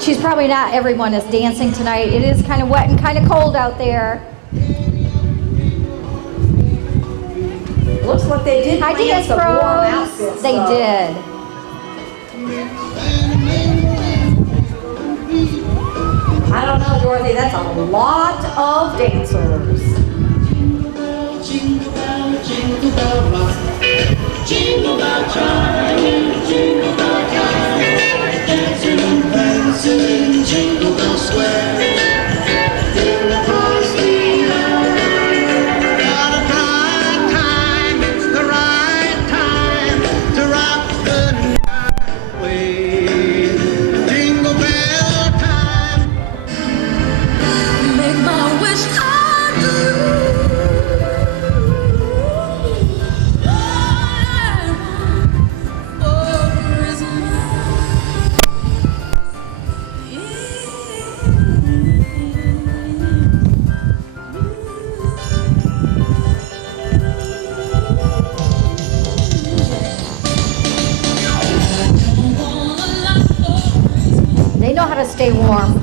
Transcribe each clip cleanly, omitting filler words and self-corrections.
She's probably not everyone is dancing tonight. It is kind of wet and kind of cold out there. Looks like they did plan some warm outfits. They did. I don't know, Dorothy, that's a lot of dancers. Jingle bell, jingle bell rock. Jingle bell chime, jingle bell chime. Dancing and prancing, Jingle Bell Square. Here across the air. Got a bright time, it's the right time to rock the night away. Jingle bell time. Make my wish come true. They know how to stay warm.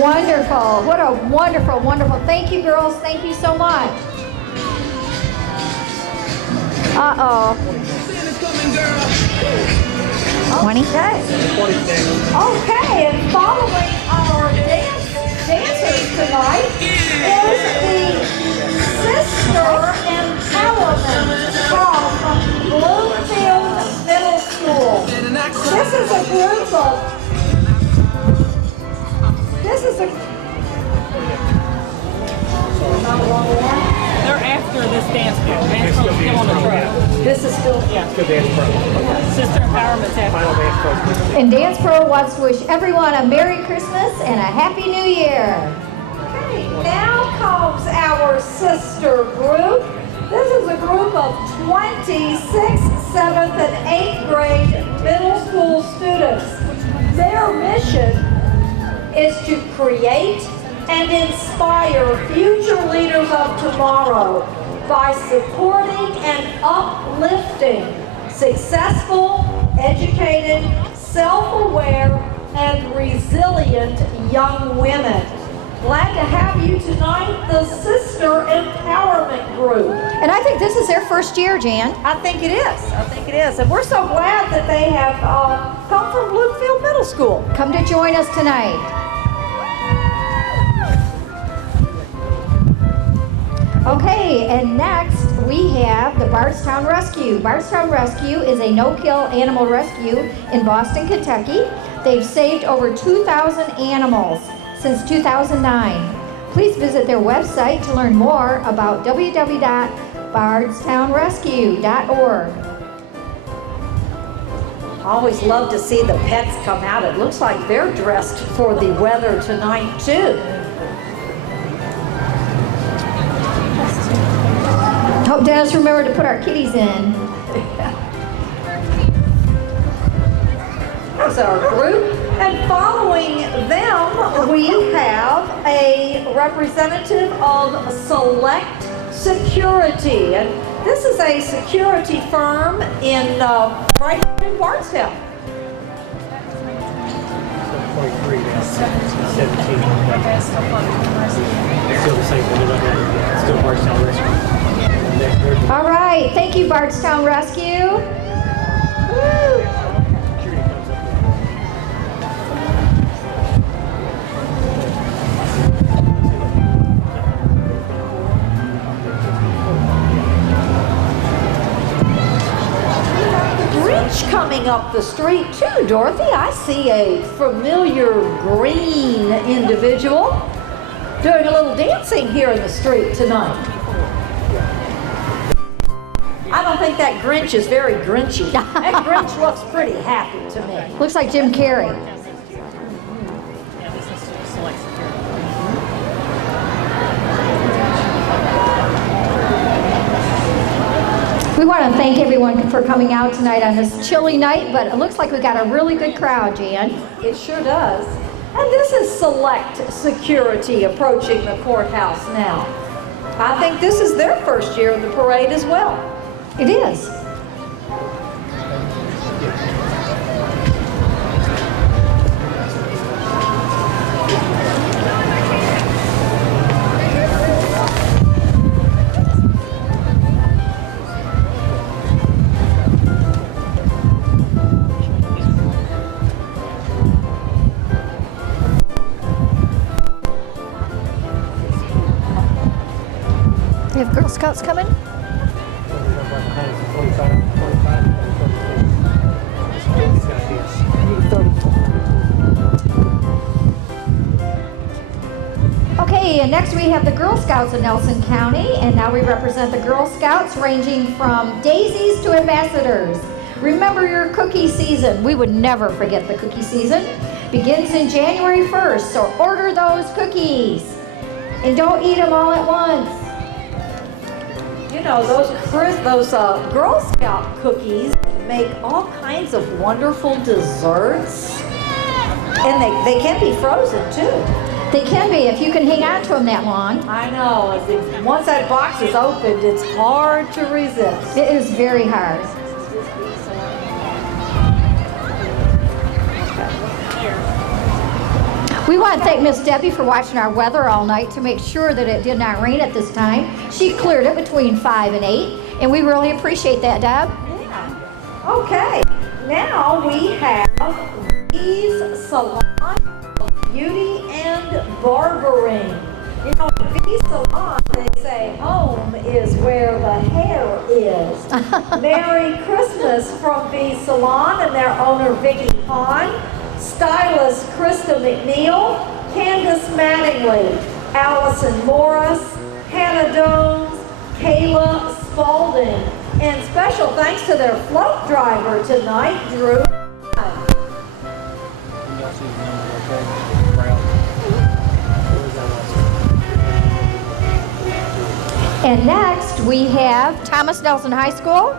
Wonderful. What a wonderful, wonderful. Thank you, girls. Thank you so much. Uh-oh. 20 days. Okay, and following our dancers tonight is the Sister Empowerment Call from Bloomfield Middle School. This is a group of They're after this dance pro. Dance pro's still on the track. This is still, Yeah. Dance pro. Sister Empowerment's after. Final dance pro. And Dance Pro wants to wish everyone a Merry Christmas and a Happy New Year. okay, now comes our sister group. This is a group of 26th, 7th, and 8th grade middle school students. Their mission is to create and inspire future leaders of tomorrow by supporting and uplifting successful, educated, self-aware, and resilient young women. Glad to have you tonight, the Sister Empowerment Group. And I think this is their first year, Jan. I think it is. I think it is. And we're so glad that they have come from Bloomfield Middle School. Come to join us tonight. Okay, and next we have the Bardstown Rescue. Bardstown Rescue is a no-kill animal rescue in Boston, Kentucky. They've saved over 2,000 animals since 2009. Please visit their website to learn more about www.bardstownrescue.org. I always love to see the pets come out. It looks like they're dressed for the weather tonight too. Hope Dennis remembered to put our kitties in. That's our group. And following them, we have a representative of Select Security. And this is a security firm in right here in Bardstown. 23 now. 17. It's still the same thing. It's still Bardstown Rescue. All right, thank you, Bardstown Rescue. Woo. up the street too, Dorothy. I see a familiar green individual doing a little dancing here in the street tonight. I don't think that Grinch is very Grinchy. That Grinch looks pretty happy to me. Looks like Jim Carrey. We want to thank everyone for coming out tonight on this chilly night, but it looks like we got a really good crowd, Jan. It sure does. And this is select security approaching the courthouse now. I think this is their first year of the parade as well. It is. You have Girl Scouts coming? Okay, and next we have the Girl Scouts of Nelson County, and now we represent the Girl Scouts ranging from daisies to ambassadors. Remember your cookie season. We would never forget the cookie season. Begins in January 1st, so order those cookies. And don't eat them all at once. You know, those Girl Scout cookies make all kinds of wonderful desserts. And they can be frozen too. They can be if you can hang on to them that long. I know. Once that box is opened, it's hard to resist. It is very hard. We want to thank Miss Debbie for watching our weather all night to make sure that it did not rain at this time. She cleared it between 5 and 8, and we really appreciate that, Deb. Yeah. Okay, now we have V's Salon of Beauty and Barbering. You know, in V's Salon, they say home is where the hair is. Merry Christmas from V's Salon and their owner, Vicki Hahn. Stylist Krista McNeil, Candace Mattingly, Allison Morris, Hannah Dones, Kayla Spalding, and special thanks to their float driver tonight, Drew. And next we have Thomas Nelson High School.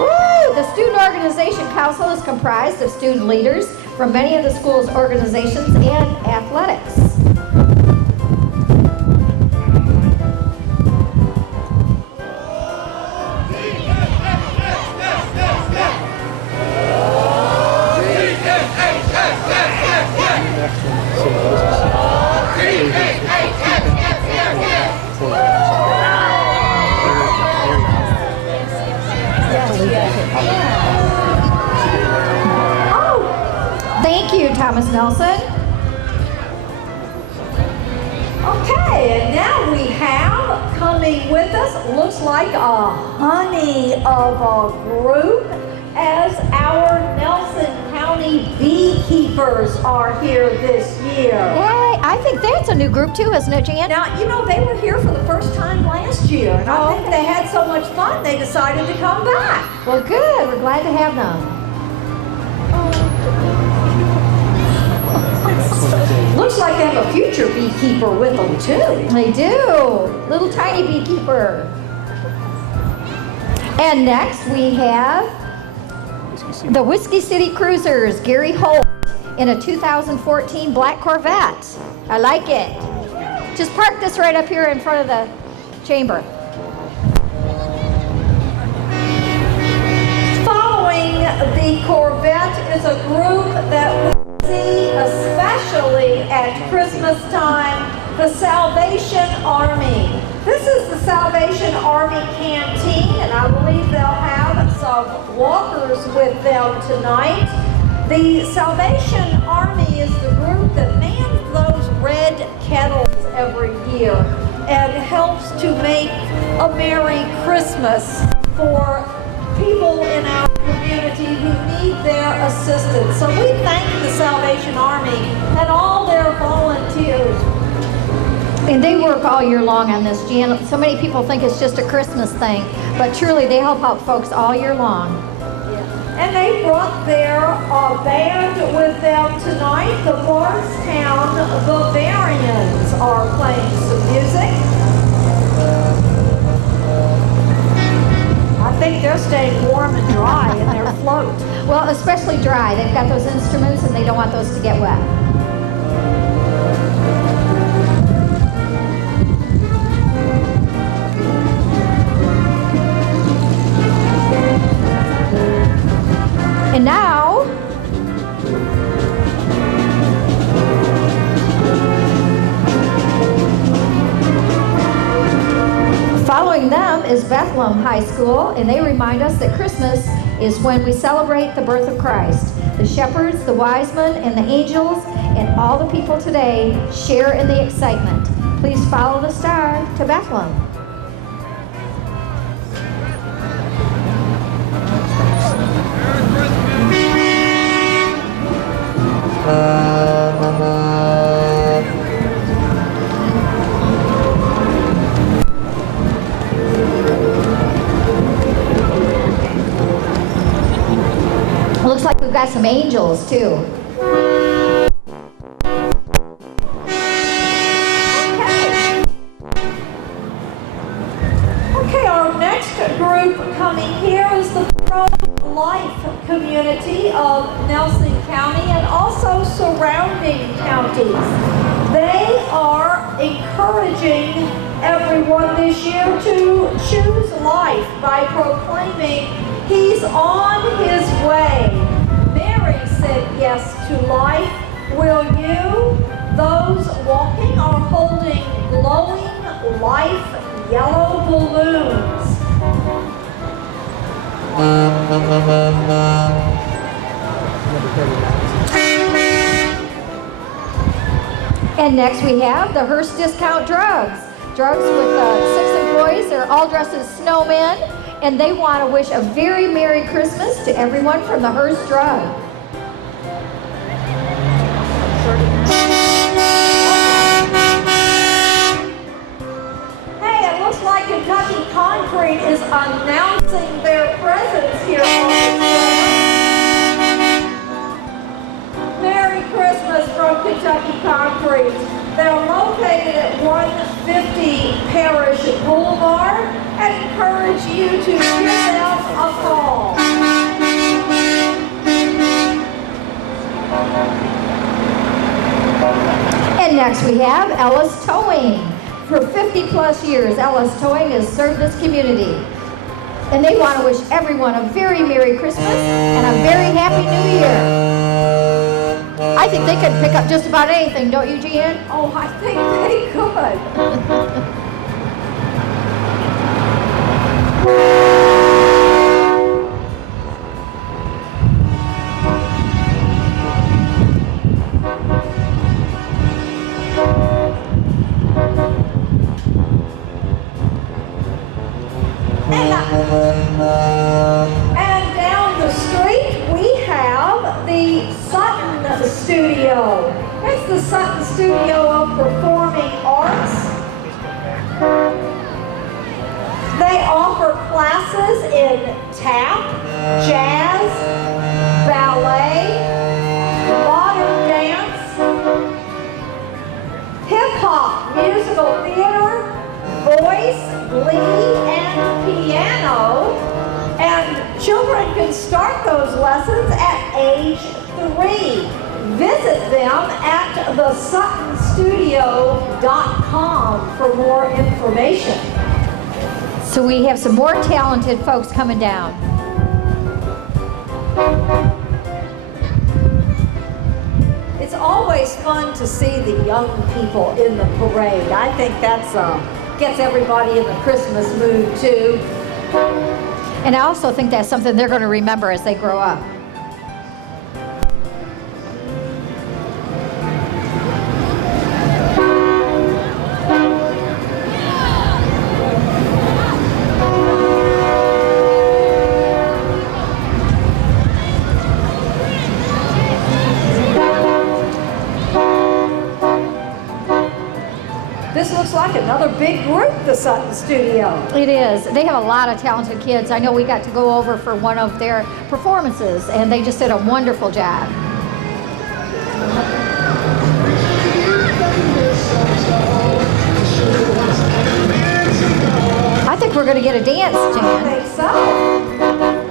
Woo! The Student Organization Council is comprised of student leaders from many of the school's organizations and athletics. Thank you, Thomas Nelson. Okay, and now we have coming with us, looks like a honey of a group, as our Nelson County beekeepers are here this year. Yay, I think that's a new group too, isn't it, Jan? Now, you know, they were here for the first time last year, and I think they had so much fun, they decided to come back. Well, good. We're glad to have them. Looks like they have a future beekeeper with them, too. They do. Little tiny beekeeper. And next we have the Whiskey City Cruisers, Gary Holt, in a 2014 black Corvette. I like it. Just park this right up here in front of the chamber. Following the Corvette is a group that we see especially at Christmas time, the Salvation Army. This is the Salvation Army Canteen, and I believe they'll have some walkers with them tonight. The Salvation Army is the group that mans those red kettles every year and helps to make a Merry Christmas for people in our community who need their assistance. So we thank the Salvation Army and all their volunteers. And they work all year long on this, Jan. So many people think it's just a Christmas thing, but truly they help out folks all year long. And they brought their band with them tonight. The Bardstown Bavarians are playing some music. I think they're staying warm and dry in their float. Well, especially dry. They've got those instruments and they don't want those to get wet. And now, following them is Bethlehem High School, and they remind us that Christmas is when we celebrate the birth of Christ. The shepherds, the wise men, and the angels, and all the people today share in the excitement. Please follow the star to Bethlehem. Looks like we've got some angels too. Okay, our next group coming here is the pro-life community of Nelson County and also surrounding counties. They are encouraging everyone this year to choose life by proclaiming He's on His way. Mary said yes to life. Will you? Those walking are holding glowing life yellow balloons. And next we have the Hearst Discount Drugs. Drugs with 6 employees. They're all dressed as snowmen, and they want to wish a very Merry Christmas to everyone from the Hearst Drug. Hey, it looks like Kentucky Concrete is announcing their presence here on the square. Merry Christmas from Kentucky Concrete. They're located at 150 Parish Boulevard and encourage you to give them a call. And next we have Ellis Towing. For 50 plus years, Ellis Towing has served this community. And they want to wish everyone a very Merry Christmas and a very Happy New Year. I think they could pick up just about anything, don't you, Jan? Oh, I think they could. And down the street we have the Sutton Studio. It's the Sutton Studio of Performing Arts. They offer classes in tap, jazz, ballet, modern dance, hip-hop, musical theater, voice, glee, and piano. And children can start those lessons at age 3. Visit them at thesuttonstudio.com for more information. So we have some more talented folks coming down. It's always fun to see the young people in the parade. I think that's gets everybody in the Christmas mood too. And I also think that's something they're going to remember as they grow up. this looks like another big group, the Sutton Studio. It is. They have a lot of talented kids. I know we got to go over for one of their performances, and they just did a wonderful job. I think we're going to get a dance, I Jan. think so.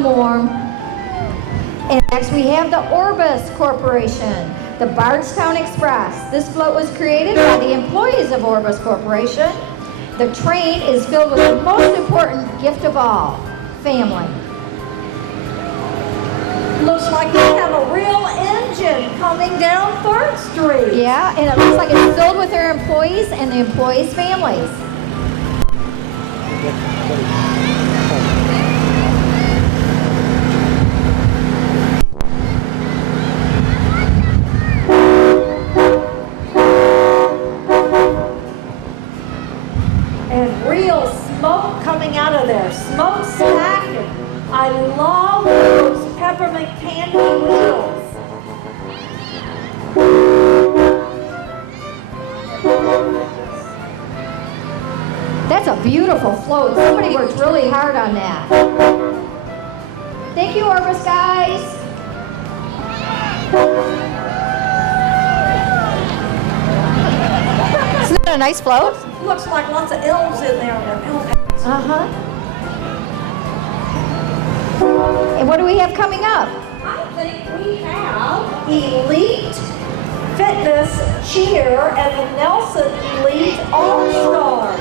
Warm. And next we have the Orbis Corporation, the Bardstown Express. This float was created by the employees of Orbis Corporation. The train is filled with the most important gift of all, family. Looks like they have a real engine coming down 3rd Street. Yeah, and it looks like it's filled with their employees and the employees' families. Out of there, smokestack, and I love those peppermint candy wheels. That's a beautiful float. Somebody worked really hard on that. Thank you, Orbis guys. Isn't that a nice float? Looks like lots of elves in there. Uh-huh. And what do we have coming up? I think we have Elite Fitness Cheer and the Nelson Elite All-Stars.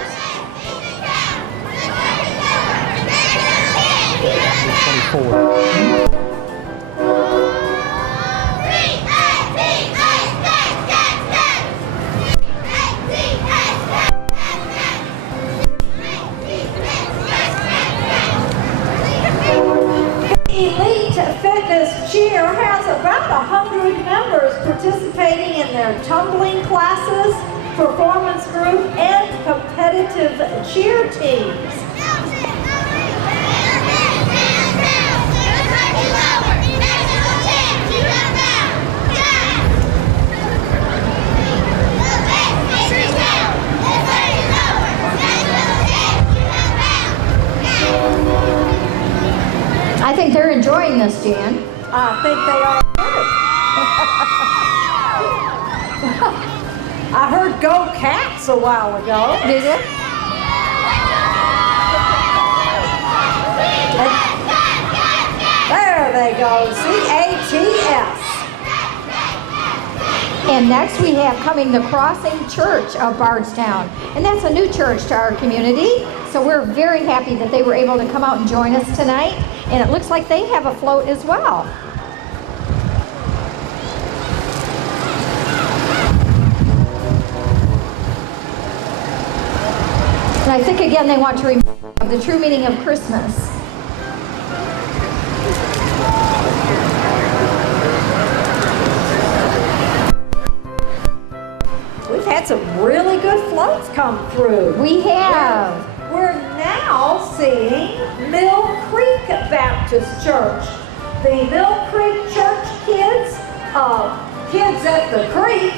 24. Elite Fitness Cheer has about 100 members participating in their tumbling classes, performance group, and competitive cheer teams. I think they're enjoying this, Jan. I think they are too. I heard Go Cats a while ago. Did you? There they go, C-A-T-S. And next we have coming the Crossing Church of Bardstown. And that's a new church to our community. So we're very happy that they were able to come out and join us tonight. And it looks like they have a float as well. And I think again they want to remind of the true meaning of Christmas. floats come through. We have. We're now seeing Mill Creek Baptist Church. The Mill Creek Church kids, kids at the creek,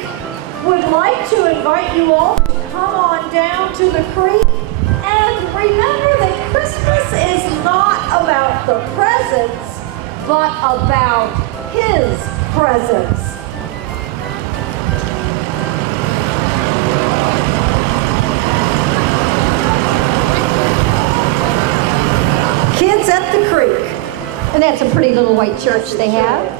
would like to invite you all to come on down to the creek. And remember that Christmas is not about the presents, but about His presence. Kids at the creek. And that's a pretty little white church they have.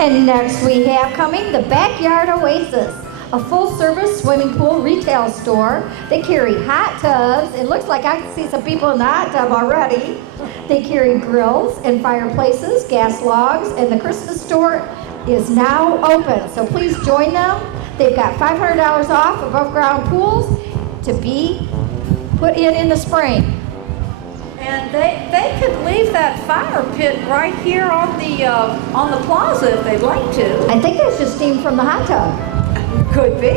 And next we have coming the Backyard Oasis, a full-service swimming pool retail store. They carry hot tubs. It looks like I can see some people in the hot tub already. They carry grills and fireplaces, gas logs, and the Christmas store is now open. So please join them. They've got $500 off above-ground pools to be put in the spring. And they could leave that fire pit right here on the plaza if they'd like to. I think that's just steam from the hot tub. Could be.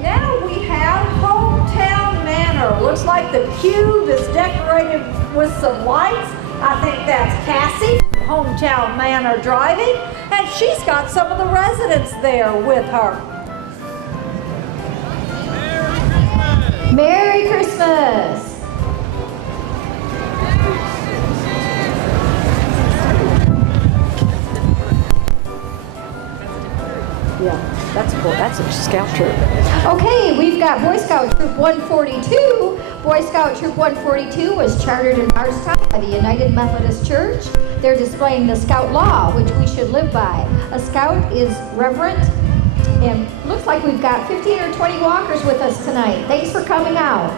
Now we have Hometown Manor. Looks like the cube is decorated with some lights. I think that's Cassie from Hometown Manor driving, and she's got some of the residents there with her. Merry Christmas! Yeah, that's cool. That's a scout troop. Okay, we've got Boy Scout Troop 142. Boy Scout Troop 142 was chartered in Bardstown by the United Methodist Church. They're displaying the Scout Law, which we should live by. A Scout is reverent, and looks like we've got 15 or 20 walkers with us tonight. Thanks for coming out.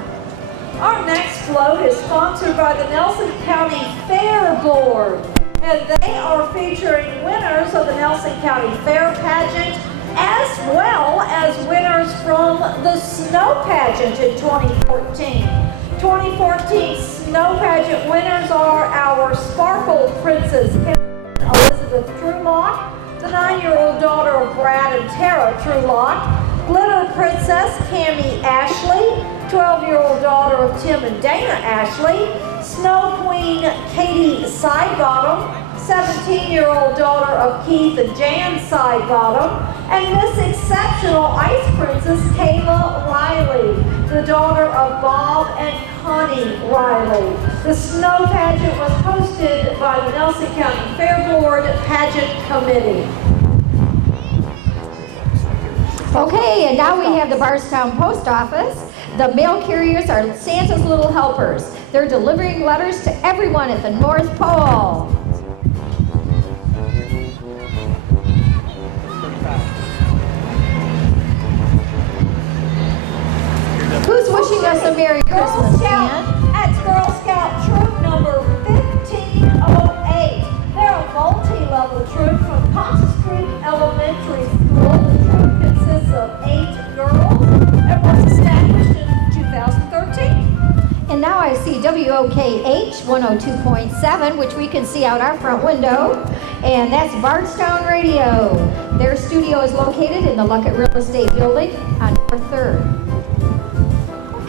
Our next float is sponsored by the Nelson County Fair Board, and they are featuring winners of the Nelson County Fair Pageant, as well as winners from the Snow Pageant in 2014. 2014 Snow Pageant winners are our Sparkle Princess Elizabeth Trulock, the 9-year-old daughter of Brad and Tara Trulock, Glitter Princess Cammie Ashley, 12-year-old daughter of Tim and Dana Ashley, Snow Queen Katie Sidebottom, 17-year-old daughter of Keith and Jan Sidebottom, and Miss Exceptional Ice Princess Kayla Riley, the daughter of Bob and Connie Riley. The Snow Pageant was hosted by the Nelson County Fair Board Pageant Committee. Okay, and now we have the Bardstown Post Office. The mail carriers are Santa's little helpers. They're delivering letters to everyone at the North Pole. Who's wishing us a Merry Christmas, Jan? That's Girl Scout Troop number 1508. They're a multi-level troop from Ponce Creek Elementary School. The troop consists of 8 girls and was established in 2013. And now I see WOKH 102.7, which we can see out our front window, and that's Bardstown Radio. Their studio is located in the Luckett Real Estate Building on North 3rd.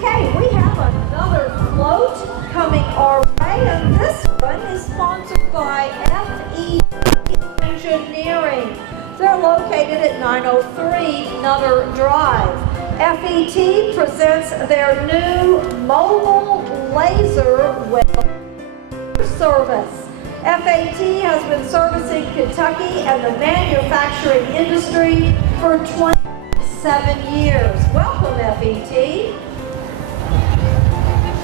Okay, we have another float coming our way, and this one is sponsored by FE Engineering. They're located at 903 Nutter Drive. FET presents their new mobile laser well service. FAT has been servicing Kentucky and the manufacturing industry for 27 years. Welcome, FET.